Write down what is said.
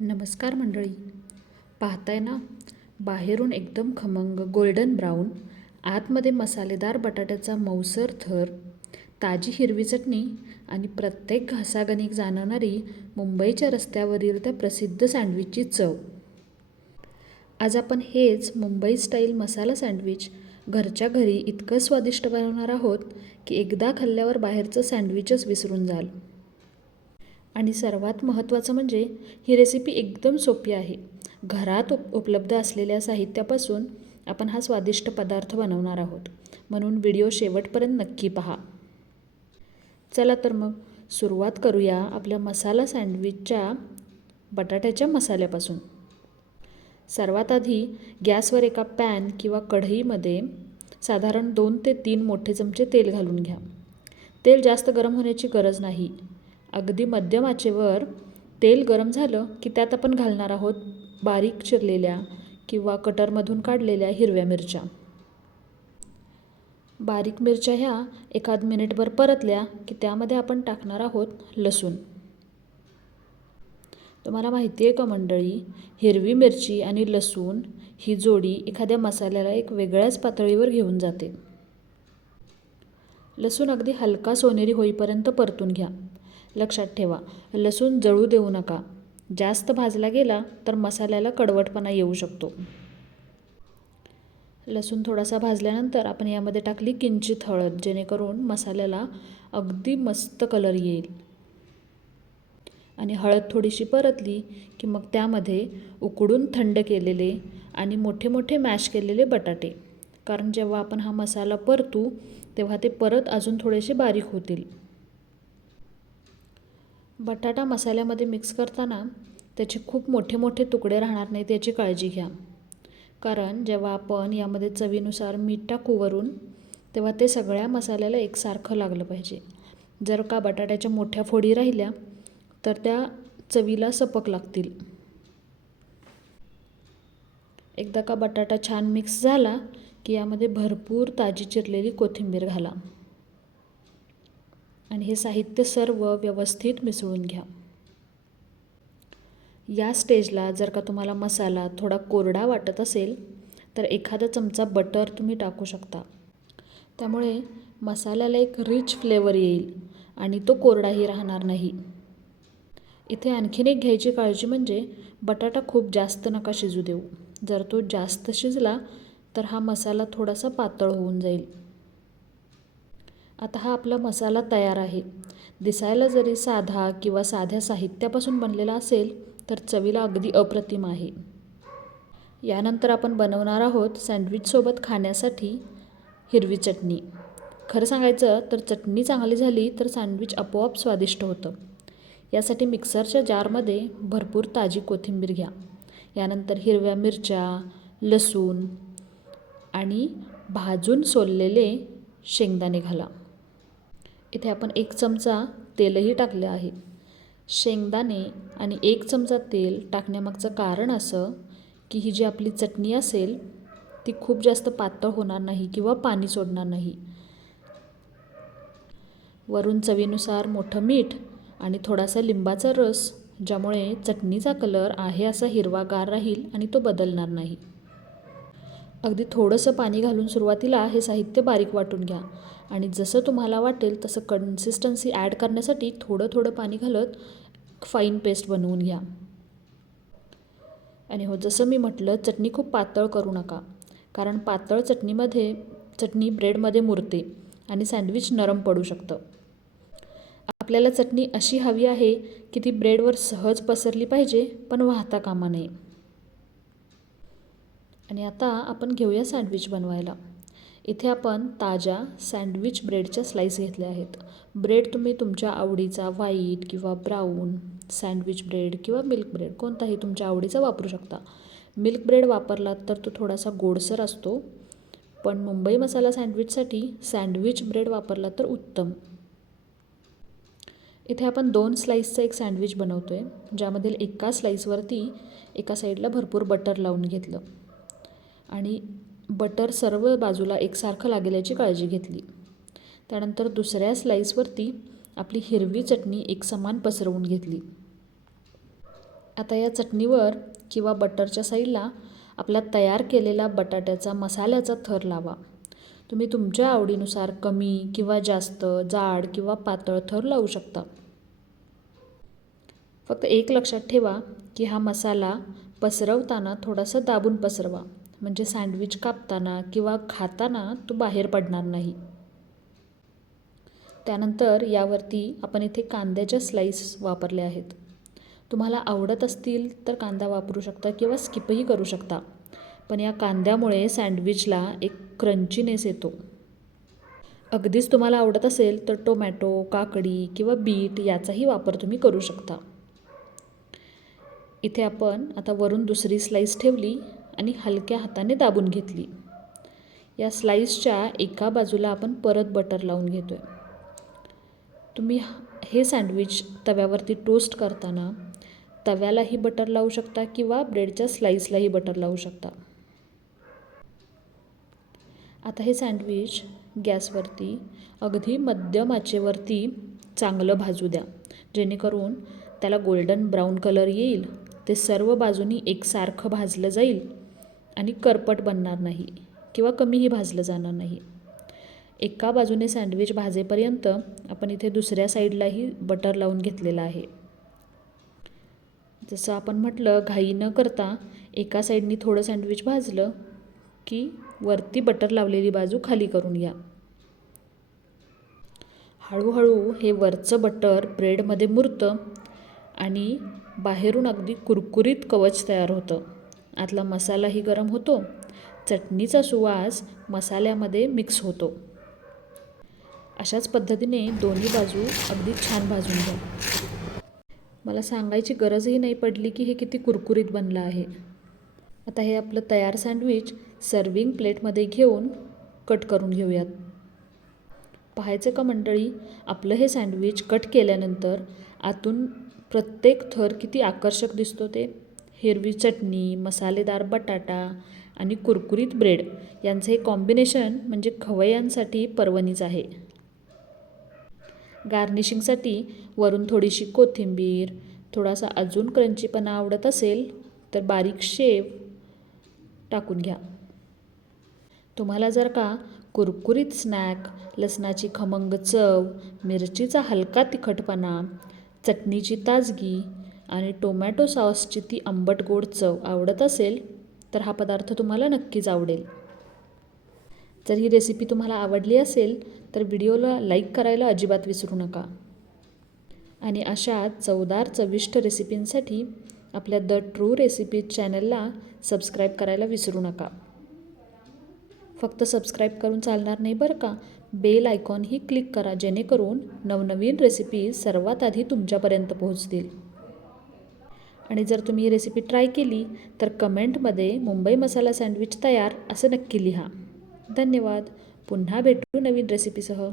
नमस्कार मंडळी. पाहताय ना, बाहेरून एकदम खमंग गोल्डन ब्राऊन, आतमध्ये मसालेदार बटाट्याचा मऊसर थर, ताजी हिरवी चटणी आणि प्रत्येक घासागणिक जाणवणारी मुंबईच्या रस्त्यावरील त्या प्रसिद्ध सँडविचची चव. आज आपण हेच मुंबई स्टाईल मसाला सँडविच घरच्या घरी इतकं स्वादिष्ट बनवणार आहोत की एकदा खाल्ल्यावर बाहेरचं सँडविचच विसरून जाल. आणि सर्वात महत्त्वाचं म्हणजे ही रेसिपी एकदम सोपी आहे. घरात उपलब्ध असलेल्या साहित्यापासून आपण हा स्वादिष्ट पदार्थ बनवणार आहोत, म्हणून व्हिडिओ शेवटपर्यंत नक्की पहा. चला तर मग सुरुवात करूया आपल्या मसाला सँडविचच्या बटाट्याच्या मसाल्यापासून. सर्वात आधी गॅसवर एका पॅन किंवा कढईमध्ये साधारण 2 ते 3 मोठे चमचे तेल घालून घ्या. तेल जास्त गरम होण्याची गरज नाही. अगदी मध्यम आचेवर तेल गरम झालं की त्यात आपण घालणार आहोत बारीक चिरलेल्या किंवा कटरमधून काढलेल्या हिरव्या मिरच्या. बारीक मिरच्या ह्या एखाद मिनिटभर परतल्या की त्यामध्ये आपण टाकणार आहोत लसूण. तुम्हाला माहिती आहे का मंडळी, हिरवी मिरची आणि लसूण ही जोडी एखाद्या मसाल्याला एक वेगळ्याच पातळीवर घेऊन जाते. लसूण अगदी हलका सोनेरी होईपर्यंत परतून घ्या. लक्षात ठेवा, लसूण जळू देऊ नका. जास्त भाजला गेला तर मसाल्याला कडवटपणा येऊ शकतो. लसूण थोडासा भाजल्यानंतर आपण यामध्ये टाकली किंचित हळद, जेणेकरून मसाल्याला अगदी मस्त कलर येईल. आणि हळद थोडीशी परतली की मग त्यामध्ये उकडून थंड केलेले आणि मोठे मोठे मॅश केलेले बटाटे, कारण जेव्हा आपण हा मसाला परतू तेव्हा ते परत अजून थोडेसे बारीक होतील. बटाटा मसाल्यामध्ये मिक्स करताना त्याचे खूप मोठे मोठे तुकडे राहणार नाहीत याची काळजी घ्या, कारण जेव्हा आपण यामध्ये चवीनुसार मीठ टाकू वरून, तेव्हा ते सगळ्या मसाल्याला एकसारखं लागलं पाहिजे. जर का बटाट्याच्या मोठ्या फोडी राहिल्या तर त्या चवीला सपक लागतील. एकदा का बटाटा छान मिक्स झाला की यामध्ये भरपूर ताजी चिरलेली कोथिंबीर घाला आणि हे साहित्य सर्व व्यवस्थित मिसळून घ्या. या स्टेजला जर का तुम्हाला मसाला थोडा कोरडा वाटत असेल तर एखादा चमचा बटर तुम्ही टाकू शकता. त्यामुळे मसाल्याला एक रिच फ्लेवर येईल आणि तो कोरडाही राहणार नाही. इथे आणखीन एक घ्यायची काळजी म्हणजे बटाटा खूप जास्त नका शिजू देऊ. जर तो जास्त शिजला तर हा मसाला थोडासा पातळ होऊन जाईल. आता हा आपला मसाला तयार आहे. दिसायला जरी साधा किंवा साध्या साहित्यापासून बनलेला असेल तर चवीला अगदी अप्रतिम आहे. यानंतर आपण बनवणार आहोत सँडविचसोबत खाण्यासाठी हिरवी चटणी. खरं सांगायचं तर चटणी चांगली झाली तर सँडविच आपोआप स्वादिष्ट होतं. यासाठी मिक्सरच्या जारमध्ये भरपूर ताजी कोथिंबीर घ्या. यानंतर हिरव्या मिरच्या, लसूण आणि भाजून सोललेले शेंगदाणे घाला. इथे आपण 1 चमचा तेलही टाकले आहे. शेंगदाणे आणि 1 चमचा तेल टाकण्यामागचं कारण असं की ही जी आपली चटणी असेल ती खूप जास्त पातळ होणार नाही किंवा पाणी सोडणार नाही. वरून चवीनुसार मोठं मीठ आणि थोडासा लिंबाचा रस, ज्यामुळे चटणीचा कलर आहे असा हिरवागार राहील आणि तो बदलणार नाही. अगदी थोडंसं पाणी घालून सुरुवातीला हे साहित्य बारीक वाटून घ्या आणि जसं तुम्हाला वाटेल तसं कन्सिस्टन्सी ॲड करण्यासाठी थोडं थोडं पाणी घालत फाईन पेस्ट बनवून घ्या. आणि हो, जसं मी म्हटलं, चटणी खूप पातळ करू नका, कारण पातळ चटणी ब्रेडमध्ये मुरते आणि सँडविच नरम पडू शकतं. आपल्याला चटणी अशी हवी आहे की ती ब्रेडवर सहज पसरली पाहिजे, पण वाहता कामा नये. आणि आता आपण घेऊया सँडविच बनवायला. इथे आपण ताज्या सँडविच ब्रेडच्या स्लाईस घेतल्या आहेत. ब्रेड तुम्ही तुमच्या आवडीचा व्हाईट किंवा ब्राऊन, सँडविच ब्रेड किंवा मिल्क ब्रेड कोणताही तुमच्या आवडीचा वापरू शकता. मिल्क ब्रेड वापरलात तर तो थोडासा गोडसर असतो, पण मुंबई मसाला सँडविचसाठी सँडविच ब्रेड वापरला तर उत्तम. इथे आपण 2 स्लाईसचं एक सँडविच बनवतो आहे, ज्यामधील एका स्लाईसवरती एका साईडला भरपूर बटर लावून घेतलं आणि बटर सर्व बाजूला एकसारखं लागेल याची काळजी घेतली. त्यानंतर दुसऱ्या स्लाईसवरती आपली हिरवी चटणी एकसमान पसरवून घेतली. आता या चटणीवर किंवा बटरच्या साईडला आपला तयार केलेला बटाट्याचा मसाल्याचा थर लावा. तुम्ही तुमच्या आवडीनुसार कमी किंवा जास्त, जाड किंवा पातळ थर लावू शकता. फक्त एक लक्षात ठेवा की हा मसाला पसरवताना थोडासा दाबून पसरवा, म्हणजे सँडविच कापताना किंवा खाताना तो बाहेर पडणार नाही. त्यानंतर यावरती आपण इथे कांद्याच्या स्लाईस वापरल्या आहेत. तुम्हाला आवडत असतील तर कांदा वापरू शकता किंवा स्किपही करू शकता, पण या कांद्यामुळे सँडविचला एक क्रंचीनेस येतो. अगदीच तुम्हाला आवडत असेल तर टोमॅटो, काकडी किंवा बीट याचाही वापर तुम्ही करू शकता. इथे आपण आता वरून दुसरी स्लाईस ठेवली आणि हलक्या हाताने दाबून घेतली. या स्लाईसच्या एका बाजूला आपण परत बटर लावून घेतो आहे. तुम्ही हे सँडविच तव्यावरती टोस्ट करताना तव्यालाही बटर लावू शकता किंवा ब्रेडच्या स्लाईसलाही बटर लावू शकता. आता हे सँडविच गॅसवरती अगदी मध्यम आचेवरती चांगलं भाजू द्या, जेणेकरून त्याला गोल्डन ब्राऊन कलर येईल. ते सर्व बाजूनी एकसारखं भाजलं जाईल आणि करपट बनणार नाही किंवा कमीही भाजलं जाणार नाही. एका बाजूने सँडविच भाजेपर्यंत आपण इथे दुसऱ्या साईडलाही बटर लावून घेतलेलं आहे. जसं आपण म्हटलं, घाई न करता एका साईडनी थोडं सँडविच भाजलं की वरती बटर लावलेली बाजू खाली करून घ्या. हळूहळू हे वरचं बटर ब्रेडमध्ये मुरतं आणि बाहेरून अगदी कुरकुरीत कवच तयार होतं. आतला मसालाही गरम होतो, चटणीचा सुवास मसाल्यामध्ये मिक्स होतो. अशाच पद्धतीने दोन्ही बाजू अगदी छान भाजून घ्या. मला सांगायची गरजही नाही पडली की हे किती कुरकुरीत बनलं आहे. आता हे आपलं तयार सँडविच सर्विंग प्लेटमध्ये घेऊन कट करून घेऊयात. पाहायचं का मंडळी, आपलं हे सँडविच कट केल्यानंतर आतून प्रत्येक थर किती आकर्षक दिसतो ते. हिरवी चटणी, मसालेदार बटाटा आणि कुरकुरीत ब्रेड यांचं हे कॉम्बिनेशन म्हणजे खवय्यांसाठी पर्वणीच आहे. गार्निशिंगसाठी वरून थोडीशी कोथिंबीर, थोडासा अजून क्रंचीपणा आवडत असेल तर बारीक शेव टाकून घ्या. तुम्हाला जर का कुरकुरीत स्नॅक, लसणाची खमंग चव, मिरचीचा हलका तिखटपणा, चटणीची ताजगी आणि टोमॅटो सॉसची ती आंबट गोड चव आवडत असेल तर हा पदार्थ तुम्हाला नक्कीच आवडेल. जर ही रेसिपी तुम्हाला आवडली असेल तर व्हिडिओला लाईक करायला अजिबात विसरू नका. आणि अशा चवदार चविष्ट रेसिपींसाठी आपल्या द ट्रू रेसिपीज चॅनलला सबस्क्राईब करायला विसरू नका. फक्त सबस्क्राईब करून चालणार नाही बरं का, बेल आयकॉनही क्लिक करा, जेणेकरून नवनवीन रेसिपी सर्वात आधी तुमच्यापर्यंत पोहोचतील. आणि जर तुम्ही ही रेसिपी ट्राय केली तर कमेंटमध्ये मुंबई मसाला सँडविच तयार असं नक्की लिहा. धन्यवाद. पुन्हा भेटू नवीन रेसिपीसह.